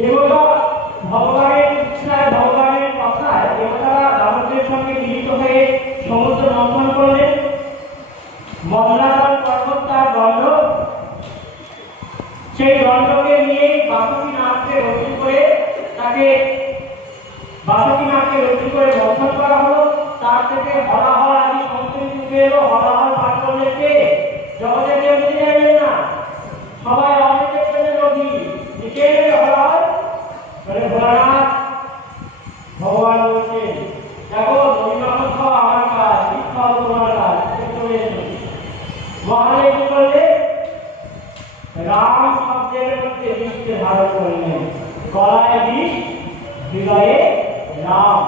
দেবতা ভগবানের ইচ্ছায় ভগবানের কথায় দেবতারা দানবদের সঙ্গে মিলিত হয়ে সমুদ্র মন্থন করলেন। মন্দার পর্বত তার দণ্ড, সেই দণ্ডকে নিয়ে বাসুকীনাথকে রক্ষী করে তাকে বাসুকীনাথকে রক্ষী করে মন্থন করা হলো। তার থেকে হলাহল আদি সংস্কৃতি উঠে এলো। হলাহল পাঠ করলে কে? জগতে কেউ বুঝে যাবেন না, সবাই অনেকের জন্য রোগী। কে হলাহল? বলে ভোলানাথ। ভগবান বলছে দেখো নৈবাহন খাওয়া আমার কাজ, বিষ খাওয়া তোমার কাজ, চলে এসো। মহাদেব কি করলে? রাম শব্দের মধ্যে বিষকে ধারণ করলেন। গলায় বিষ, হৃদয়ে রাম।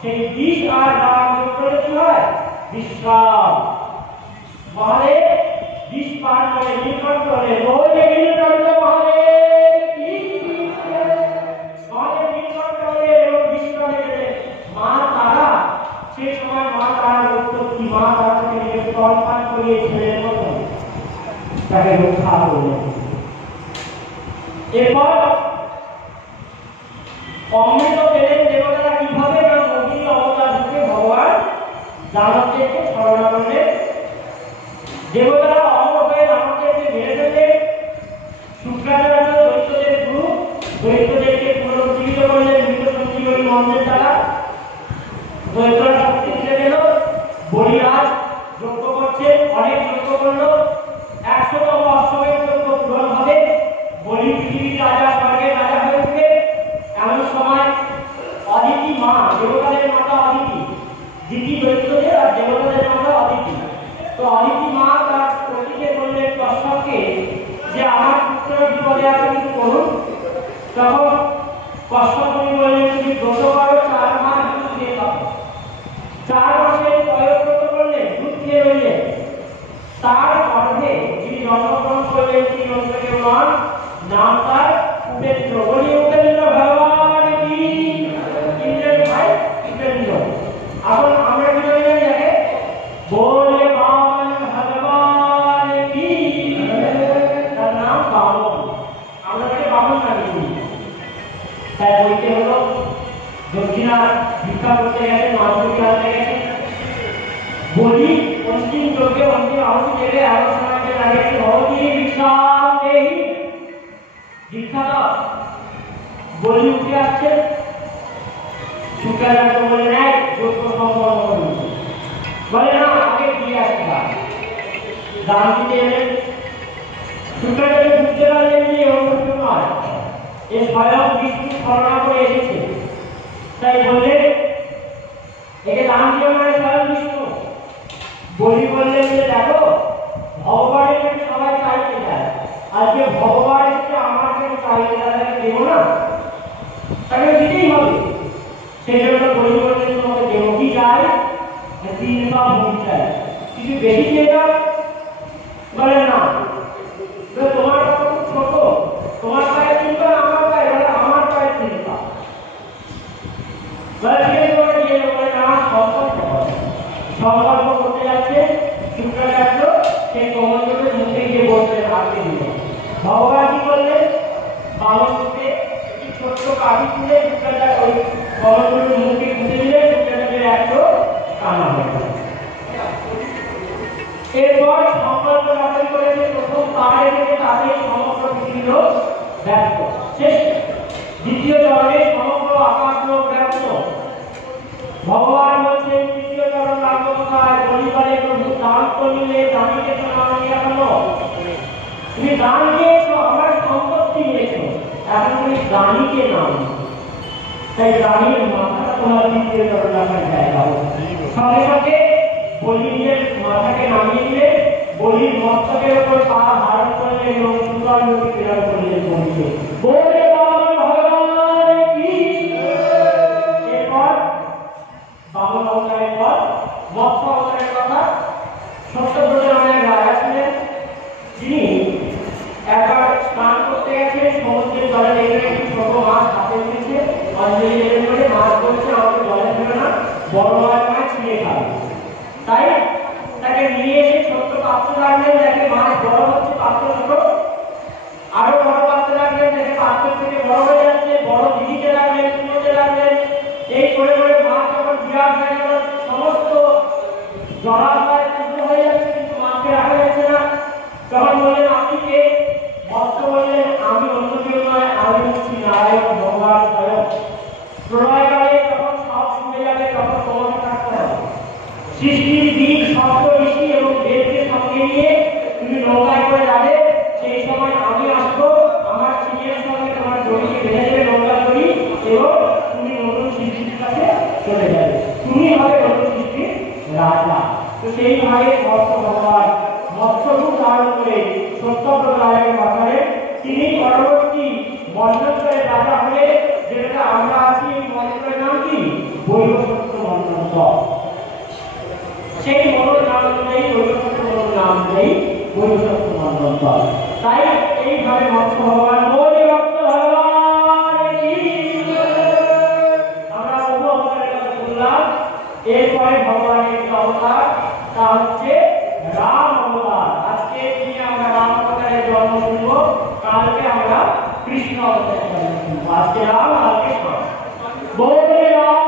সেই বিষ আর রাম যোগ করে কি হয়? বিশ্রাম। মহাদেব বিষ পান করে নীলকণ্ঠ হলে বলে নীলকণ্ঠ মহাদেব কি মহাদেব নীলকণ্ঠ হলে এবং বিশ্রামে গেলে মা তারা, সেই সময় মা তারার উৎপত্তি, মা তারা থেকে নিজের স্তন পান করিয়ে ছেলের মতো তাকে রক্ষা করলেন। এরপর অমৃত পেলেন দেবতারা কিভাবে? না মোহিনী অবতার রূপে ভগবান দানবদেরকে ছলনা করলেন। দেবতারা অমর হয়ে দানবদেরকে মেরে ফেললেন। শুক্রাচার্য দৈত্যদের গুরু, দৈত্যদেরকে পুনরুজ্জীবিত করলেন মৃত সঞ্জীবনী মন্ত্রের দ্বারা। দৈত্যরা শক্তি ফিরে গেল। বলিরাজ যজ্ঞ করছেন, অনেক যজ্ঞ করল। 100তম অশ্বমেধ যজ্ঞ পূরণ হবে। বলি পৃথিবীর রাজা, স্বর্গের রাজা হয়ে উঠবে। এমন সময় অদিতি মা, দেবতাদের মাতা অদিতি, দিতি দৈত্যদের আর দেবতাদের মাতা অদিতি। তো অদিতি মা তার পতিকে বললেন কশ্যপকে যে আমার পুত্র বিপদে আছে, কিছু করুন। তখন কশ্যপ বললেন তুমি ব্রত করো, 4 মাস দুধ দিয়ে খাবো। 4 মাসের পয়ব্রত করলেন, দুধ খেয়ে রইলেন। তার গর্ভে যিনি জন্মগ্রহণ করলেন তিনি অন্য কেউ নন, নাম তার উপেন্দ্র। বলি উপেন্দ্র ভগবান কি? ইন্দ্রের ভাই উপেন্দ্র। এখন আমরা কি বলি জানেন? বলে বামন ভগবান কি? তার নাম বামন। আমরা তাকে বামন নামে চিনি। তাই বলতে হলো দক্ষিণা ভিক্ষা করতে গেছে, মাধুরী আনতে গেছে। বলি অন্তিম যজ্ঞে অন্তিম আহুতি দেবে। এমন সময় দাঁড়িয়েছে ভগবতী ভিক্ষা দেহি, ভিক্ষা দাও। বলি উঠে আসছে। শুক্রাচার্য বলে নেয় যজ্ঞ সম্পন্ন করুন। বলে না, আগে দিয়ে আসলাম। দান দিতে এলেন। শুক্রাচার্য বুঝতে পারলেন যে অন্য কেউ নয়, এ স্বয়ং বিষ্ণু ছলনা করে এসেছে। তাই বললেন একে দান দিয়ে মানে স্বয়ং বিষ্ণু। বলি বললেন যে দেখো ভগবানের কাছে সবাই চাইতে চায়, আজকে ভগবান এসে আমার কাছে চাইতে তাকে দেব না, তাকে দিতেই হবে। সেই জন্য বলি বললেন তোমাকে দেব কি চাই? 3 পা ভূমি চাই, কিছু বেশি চেয়ে দাও। বলে না, তোমার খুব ছোট, তোমার পায়ে 3 পা, আমার পায়ে, বলে আমার পায়ে 3 পা। বলে ঠিক আছে, বলে দিয়ে বলে না, সংকল্প করতে যাচ্ছে। শুক্রাচার্য সেই কমণ্ডলের মুখে গিয়ে বসলেন, হাতে দিল। ভগবান কি করলেন? বামন রূপে একটি ছোট্ট কাঠি তুলে শুক্রাচার্য ওই কমণ্ডলের মুখে ঘুরে দিলে শুক্রাচার্যের 100 কানা হয়ে গেল। এরপর সংকল্প দাখিল করেছে, প্রথম পাহাড়ে থেকে তাদের সমগ্র পৃথিবীর ব্যস্ত শেষ। দ্বিতীয় চরণে সমগ্র আকাশ লোক ব্যস্ত। ভগবান বলছেন তৃতীয় চরণ লাগলো কোথায়? বলিবারে প্রভু দান করলে দানিকে তো নাম নিয়ে গেল। তুমি দান দিয়েছো, আমার সম্পত্তি নিয়েছো, এখন তুমি দানিকে নাম। তাই দানির মাথাটা তোমার তৃতীয় চরণ রাখার জায়গা। সঙ্গে সঙ্গে বলির মাথাকে নামিয়ে দিলে, বলির মস্তকের উপর পা ধারণ করলে এবং সুন্দর রূপে প্রেরণ করলেন বলিকে। বলে বামন ভগবান কি? এরপর বামন অবতারের পর মৎস্য অবতারের কথা। সত্যব্রত নামের রাজা ছিলেন, যিনি একবার স্নান করতে গেছে, সমুদ্রের জলে দেখলেন একটি ছোট মাছ হাতে উঠেছে। অঞ্জলি দেবেন বলে মাছ বলছে আমাকে জলে ফেলে না, বড় মাছ ছিঁড়ে খাবে। তাই তাকে নিয়ে এসে ছোট্ট পাত্র রাখলেন, দেখে মাছ বড় হচ্ছে, পাত্র ছোট। আরো বড় পাত্র রাখলেন, দেখে পাত্র থেকে বড় হয়ে যাচ্ছে, করে করে মাছ যখন বিরাট হয়ে গেল, সমস্ত জলাশয় শুদ্ধ হয়ে যাচ্ছে, কিন্তু মাছকে রাখা যাচ্ছে না। তখন বললেন আপনি কে? মৎস্য বললেন আমি অন্য কেউ নয়, আমি হচ্ছি নারায়ণ ভগবান স্বয়ং। প্রলয়কালে যখন সব শুনে যাবে তখন তোমাকে থাকতে হবে। সৃষ্টির দিক সপ্ত ঋষি এবং দেবকে সঙ্গে নিয়ে তুমি নৌকায় করে যাবে, সেই সময় আমি আসবো, আমার ছিলের সঙ্গে তোমার দড়িকে বেঁধে দেবে নৌকা দড়ি, এবং তুমি নতুন সৃষ্টির কাছে চলে যাবে, তুমি হবে নতুন সৃষ্টির রাজা। তো সেইভাবে মৎস্য ভগবান মৎস্যরূপ ধারণ করে সত্যব্রতকে পাঠালেন। তিনি পরবর্তী মন্বন্তরের রাজা হলে, যেটা আমরা আছি এই মন্ত্রের নাম কি? বৈবস্বত মন্বন্তর। সেই মনোর নাম অনুযায়ী বৈবস্বত মনোর নাম অনুযায়ী বৈবস্বত মন্বন্তর। তাই এইভাবে মৎস্য ভগবান আমরা বহু অবতারের কথা বললাম। এরপরে ভগবানের যে অবতার তা হচ্ছে রাম অবতার। আজকে দিনে আমরা রাম অবতারের জন্ম শুনবো, কালকে আমরা কৃষ্ণ অবতারের জন্ম শুনবো। আজকে রাম, কালকে কৃষ্ণ। বলে রাম